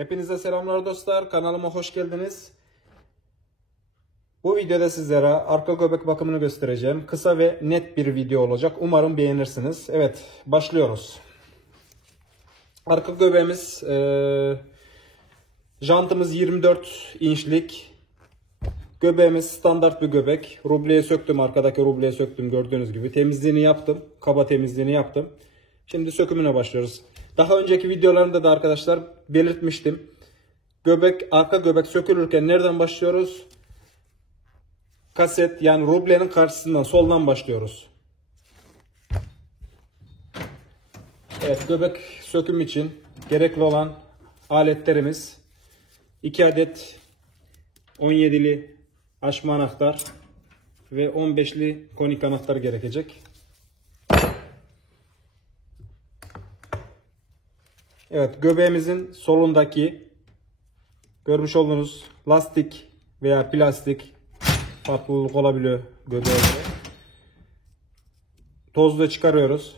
Hepinize selamlar dostlar. Kanalıma hoş geldiniz. Bu videoda sizlere arka göbek bakımını göstereceğim. Kısa ve net bir video olacak. Umarım beğenirsiniz. Evet, başlıyoruz. Arka göbeğimiz, jantımız 24 inçlik. Göbeğimiz standart bir göbek. Rubleyi söktüm, arkadaki rubleyi söktüm gördüğünüz gibi. Temizliğini yaptım. Kaba temizliğini yaptım. Şimdi sökümüne başlıyoruz. Daha önceki videolarımda da arkadaşlar belirtmiştim. Arka göbek sökülürken nereden başlıyoruz? Kaset yani rublenin karşısından soldan başlıyoruz. Evet, göbek söküm için gerekli olan aletlerimiz 2 adet 17'li açma anahtar ve 15'li konik anahtar gerekecek. Evet, göbeğimizin solundaki görmüş olduğunuz lastik veya plastik, farklılık olabiliyor göbeğe göre. Tozlu çıkarıyoruz.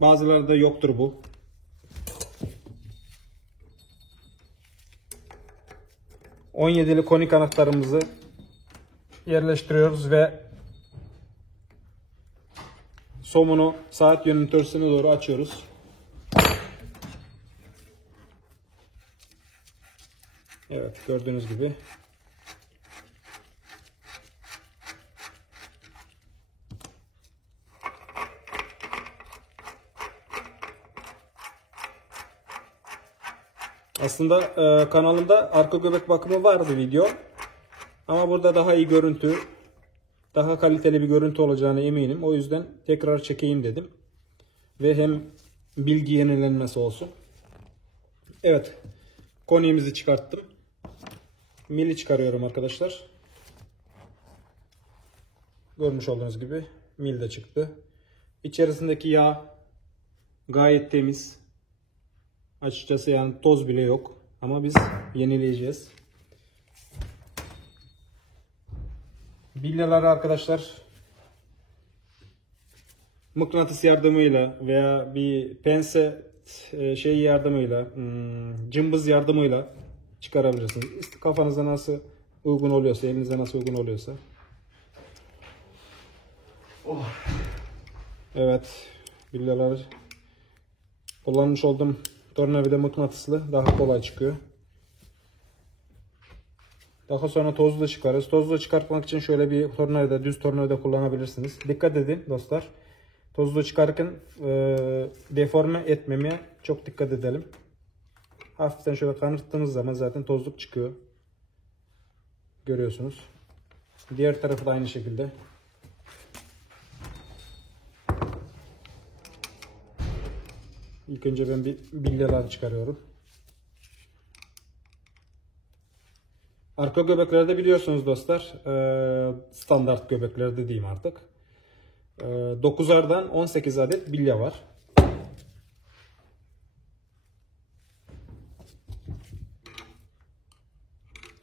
Bazıları yoktur bu. ...17'li konik anahtarımızı yerleştiriyoruz ve somunu saat yönünün tersine doğru açıyoruz. Evet, gördüğünüz gibi. Aslında kanalımda arka göbek bakımı vardı video. Ama burada daha iyi görüntü, daha kaliteli bir görüntü olacağına eminim. O yüzden tekrar çekeyim dedim. Ve hem bilgi yenilenmesi olsun. Evet, koniğimizi çıkarttım. Mili çıkarıyorum arkadaşlar. Görmüş olduğunuz gibi mil de çıktı. İçerisindeki yağ gayet temiz. Açıkçası yani toz bile yok. Ama biz yenileyeceğiz. Bilyaları arkadaşlar mıknatıs yardımıyla veya bir pense yardımıyla, cımbız yardımıyla çıkarabilirsiniz. Kafanıza nasıl uygun oluyorsa, elinize nasıl uygun oluyorsa. Evet, bilyaları kullanmış olduğum tornavida mıknatıslı, daha kolay çıkıyor. Daha sonra tozlu çıkarız. Tozlu çıkartmak için şöyle bir tornavida, düz tornavida kullanabilirsiniz. Dikkat edin dostlar. Tozlu çıkarırken deforme etmemeye çok dikkat edelim. Hafiften şöyle kanırttığınız zaman zaten tozluk çıkıyor. Görüyorsunuz. Diğer tarafı da aynı şekilde. İlk önce ben bir bilyaları çıkarıyorum. Arka göbeklerde biliyorsunuz dostlar, standart göbeklerde diyeyim artık. 9'ardan 18 adet bilya var.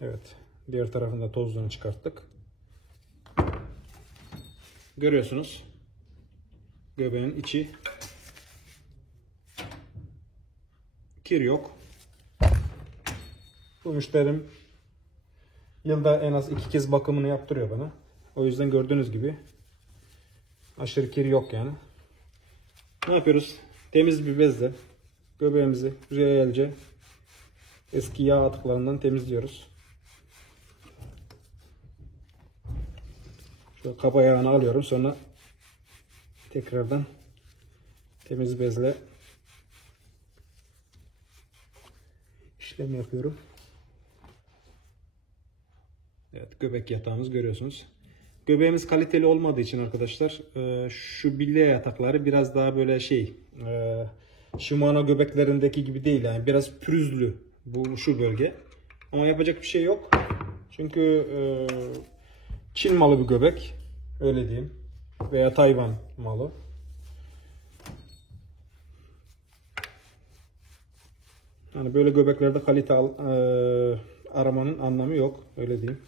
Evet, diğer tarafında tozluğunu çıkarttık. Görüyorsunuz, göbeğin içi kir yok. Bu müşterim yılda en az 2 kez bakımını yaptırıyor bana. O yüzden gördüğünüz gibi aşırı kir yok yani. Ne yapıyoruz? Temiz bir bezle göbeğimizi güzelce eski yağ atıklarından temizliyoruz. Şöyle kaba yağını alıyorum. Sonra tekrardan temiz bezle işlem yapıyorum. Evet, göbek yatağımız görüyorsunuz. Göbeğimiz kaliteli olmadığı için arkadaşlar şu bilye yatakları biraz daha böyle Shimano göbeklerindeki gibi değil yani biraz pürüzlü şu bölge. Ama yapacak bir şey yok. Çünkü Çin malı bir göbek, öyle diyeyim, veya Tayvan malı. Yani böyle göbeklerde kalite aramanın anlamı yok, öyle diyeyim.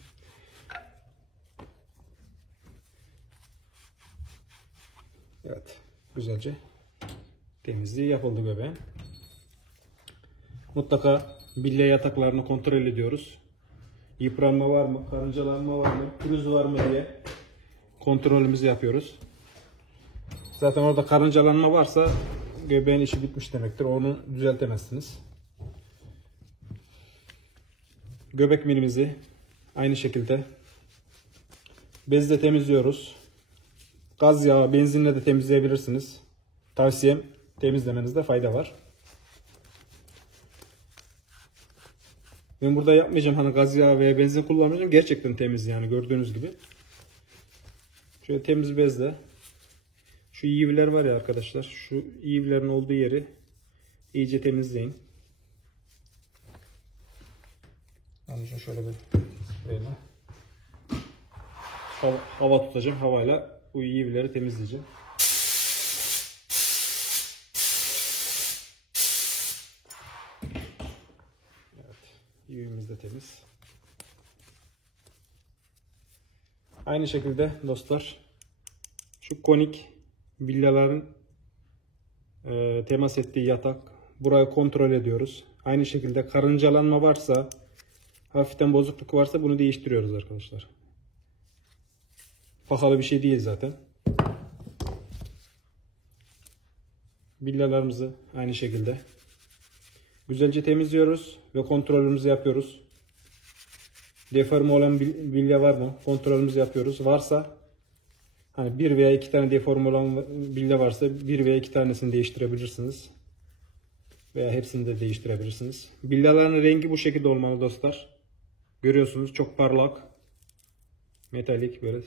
Evet, güzelce temizliği yapıldı göbeğin. Mutlaka bilye yataklarını kontrol ediyoruz. Yıpranma var mı, karıncalanma var mı, pürüz var mı diye kontrolümüzü yapıyoruz. Zaten orada karıncalanma varsa göbeğin işi bitmiş demektir. Onu düzeltemezsiniz. Göbek milimizi aynı şekilde bezle temizliyoruz. Gaz yağı, benzinle de temizleyebilirsiniz. Tavsiyem temizlemenizde fayda var. Ben burada yapmayacağım, hani gaz yağı veya benzin kullanmayacağım. Gerçekten temiz yani, gördüğünüz gibi. Şöyle temiz bezle. Şu iğneler var ya arkadaşlar. Şu iğnelerin olduğu yeri iyice temizleyin. Onun için şöyle bir böyle hava tutacağım. Havayla bu iğneleri temizleyeceğim. Evet, iğnemiz de temiz. Aynı şekilde dostlar, şu konik villaların temas ettiği yatak, burayı kontrol ediyoruz. Aynı şekilde karıncalanma varsa, hafiften bozukluk varsa bunu değiştiriyoruz arkadaşlar. Pahalı bir şey değil zaten. Villalarımızı aynı şekilde güzelce temizliyoruz ve kontrolümüzü yapıyoruz. Deforme olan bilye var mı? Kontrolümüzü yapıyoruz. Varsa, hani bir veya iki tane deforme olan bilye varsa bir veya iki tanesini değiştirebilirsiniz. Veya hepsini de değiştirebilirsiniz. Bilyelerin rengi bu şekilde olmalı dostlar. Görüyorsunuz, çok parlak. Metalik böyle.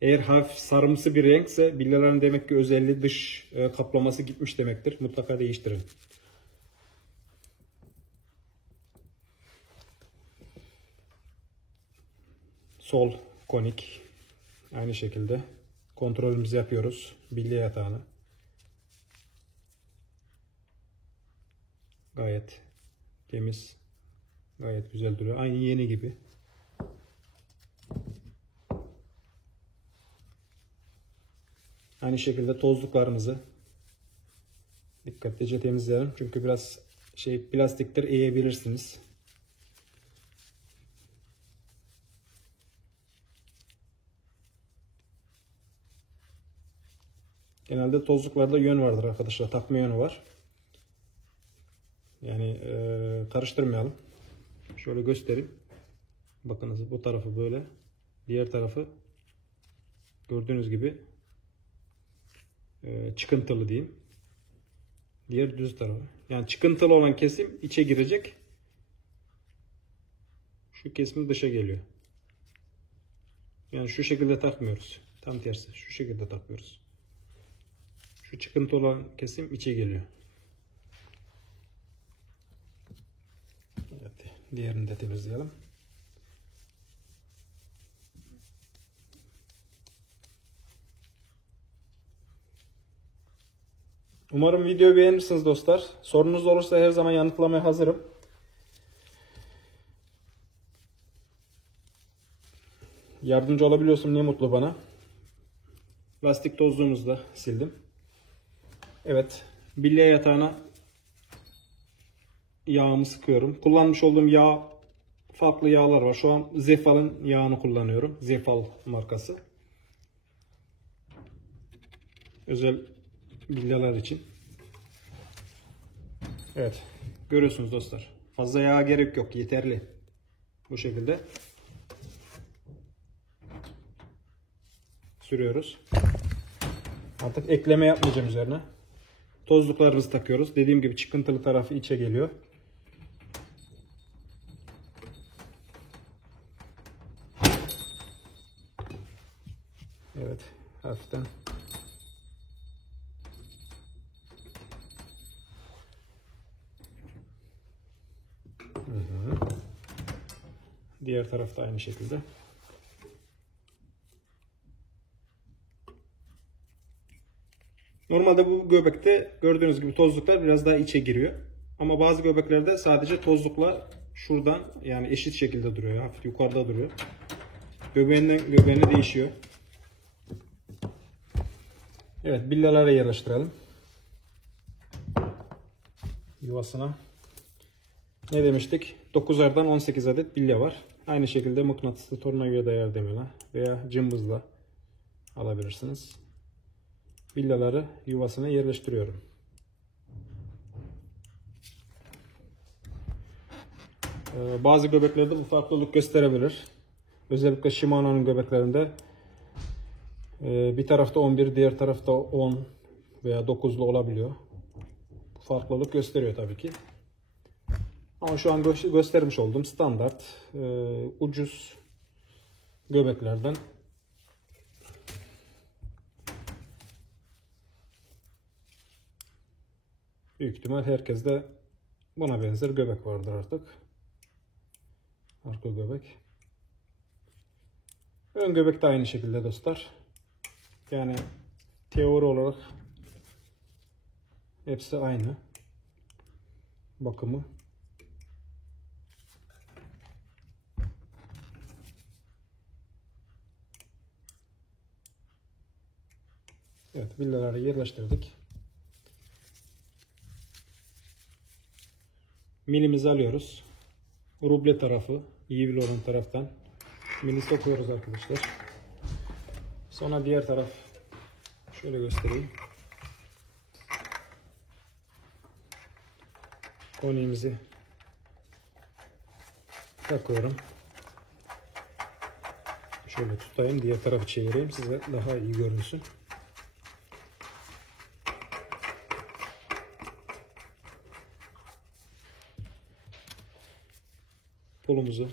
Eğer hafif sarımsı bir renkse bilyelerin demek ki özelliği, dış kaplaması gitmiş demektir. Mutlaka değiştirin. Sol konik. Aynı şekilde kontrolümüzü yapıyoruz. Bilye yatağını. Gayet temiz. Gayet güzel duruyor. Aynı yeni gibi. Aynı şekilde tozluklarımızı dikkatlice temizleyelim. Çünkü biraz plastiktir, eğebilirsiniz. Genelde tozluklarda yön vardır arkadaşlar. Takma yönü var. Yani karıştırmayalım. Şöyle göstereyim. Bakınız, bu tarafı böyle. Diğer tarafı gördüğünüz gibi çıkıntılı diyeyim. Diğer düz tarafı. Yani çıkıntılı olan kesim içe girecek. Şu kesim dışa geliyor. Yani şu şekilde takmıyoruz. Tam tersi. Şu şekilde takıyoruz. Şu çıkıntı olan kesim içe geliyor. Evet, diğerini de temizleyelim. Umarım videoyu beğenirsiniz dostlar. Sorunuz olursa her zaman yanıtlamaya hazırım. Yardımcı olabiliyorsam ne mutlu bana. Lastik tozluğumuzu da sildim. Evet, bilye yatağına yağımı sıkıyorum. Kullanmış olduğum yağ, farklı yağlar var. Şu an Zefal'ın yağını kullanıyorum. Zefal markası. Özel bilyeler için. Evet, görüyorsunuz dostlar. Fazla yağ gerek yok, yeterli. Bu şekilde sürüyoruz. Artık ekleme yapmayacağım üzerine. Tozluklarımızı takıyoruz. Dediğim gibi çıkıntılı tarafı içe geliyor. Evet, hafiften. Diğer tarafta aynı şekilde. Normalde bu göbekte gördüğünüz gibi tozluklar biraz daha içe giriyor. Ama bazı göbeklerde sadece tozluklar şuradan, yani eşit şekilde duruyor. Hafif yukarıda duruyor. Göbeğine değişiyor. Evet, bilyalara yerleştirelim. yuvasına. Ne demiştik? 9'ardan 18 adet bilye var. Aynı şekilde mıknatıslı tornavida yardımıyla veya cımbızla alabilirsiniz. Bilyaları yuvasına yerleştiriyorum. Bazı göbeklerde bu farklılık gösterebilir. Özellikle Shimano'nun göbeklerinde bir tarafta 11, diğer tarafta 10 veya 9'lu olabiliyor. Bu farklılık gösteriyor tabii ki. Ama şu an göstermiş olduğum standart ucuz göbeklerden büyük ihtimal herkeste buna benzer göbek vardır artık. Arka göbek. Ön göbek de aynı şekilde dostlar. Yani teori olarak hepsi aynı. Bakımı. Evet, villaları yerleştirdik. Milimizi alıyoruz. Ruble tarafı, iyi bil olan taraftan mili sokuyoruz arkadaşlar. Sonra diğer taraf, şöyle göstereyim. Koniğimizi takıyorum. Şöyle tutayım, diğer tarafı çevireyim size daha iyi görünsün. Pulumuzu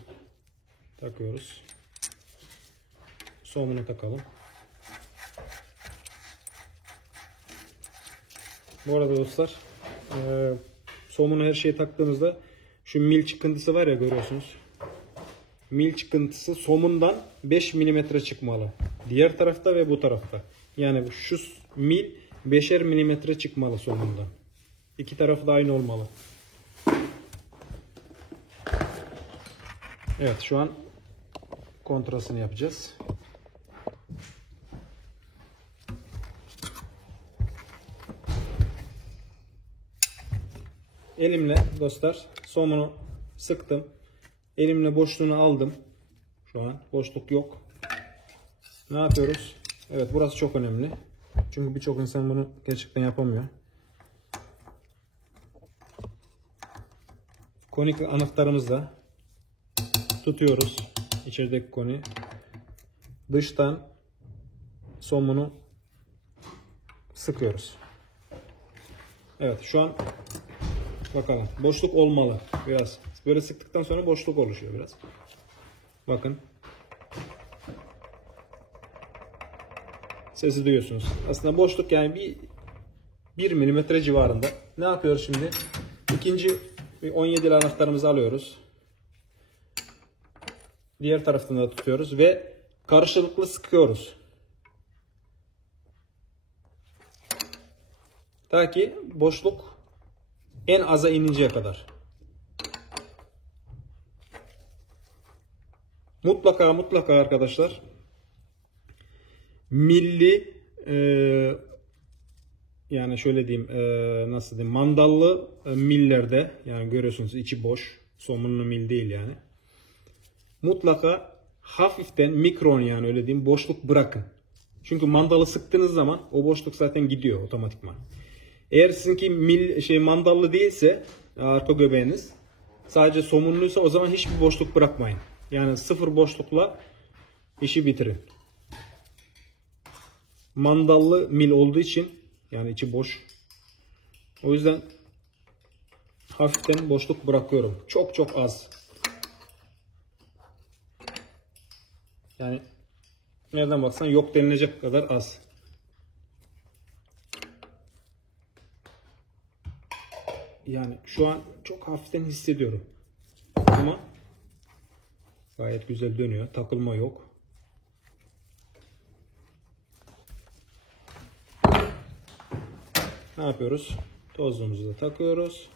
takıyoruz. Somunu takalım. Bu arada dostlar, somunu her şeye taktığımızda şu mil çıkıntısı var ya, görüyorsunuz. Mil çıkıntısı somundan 5 mm çıkmalı. Diğer tarafta ve bu tarafta. Yani şu mil 5'er mm çıkmalı somundan. İki tarafı da aynı olmalı. Evet, şu an kontrasını yapacağız. Elimle dostlar somunu sıktım. Elimle boşluğunu aldım. Şu an boşluk yok. Ne yapıyoruz? Evet, burası çok önemli. Çünkü birçok insan bunu gerçekten yapamıyor. Konik anahtarımızla tutuyoruz içerideki koni. Dıştan somunu sıkıyoruz. Evet, şu an bakalım. Boşluk olmalı biraz. Böyle sıktıktan sonra boşluk oluşuyor biraz. Bakın. Sesi duyuyorsunuz. Aslında boşluk yani 1 milimetre civarında. Ne yapıyoruz şimdi? İkinci 17'li anahtarımızı alıyoruz. Diğer taraftan da tutuyoruz ve karşılıklı sıkıyoruz. Ta ki boşluk en aza ininceye kadar. Mutlaka arkadaşlar milli yani şöyle diyeyim, nasıl diyeyim, mandallı millerde, yani görüyorsunuz içi boş, somunlu mil değil yani. Mutlaka hafiften mikron, yani öyle diyeyim, boşluk bırakın. Çünkü mandalı sıktığınız zaman o boşluk zaten gidiyor otomatikman. Eğer sizinki mandallı değilse, arka göbeğiniz sadece somunluysa, o zaman hiçbir boşluk bırakmayın. Yani sıfır boşlukla işi bitirin. Mandallı mil olduğu için, yani içi boş. O yüzden hafiften boşluk bırakıyorum. Çok az. Yani nereden baksan yok denilecek kadar az. Yani şu an çok hafiften hissediyorum. Ama gayet güzel dönüyor. Takılma yok. Ne yapıyoruz? Tozluğumuzu da takıyoruz.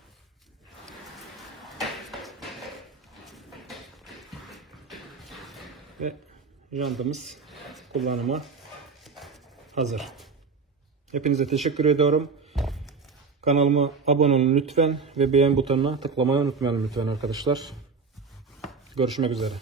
Ve jantımız kullanıma hazır. Hepinize teşekkür ediyorum. Kanalıma abone olun lütfen ve beğen butonuna tıklamayı unutmayalım lütfen arkadaşlar. Görüşmek üzere.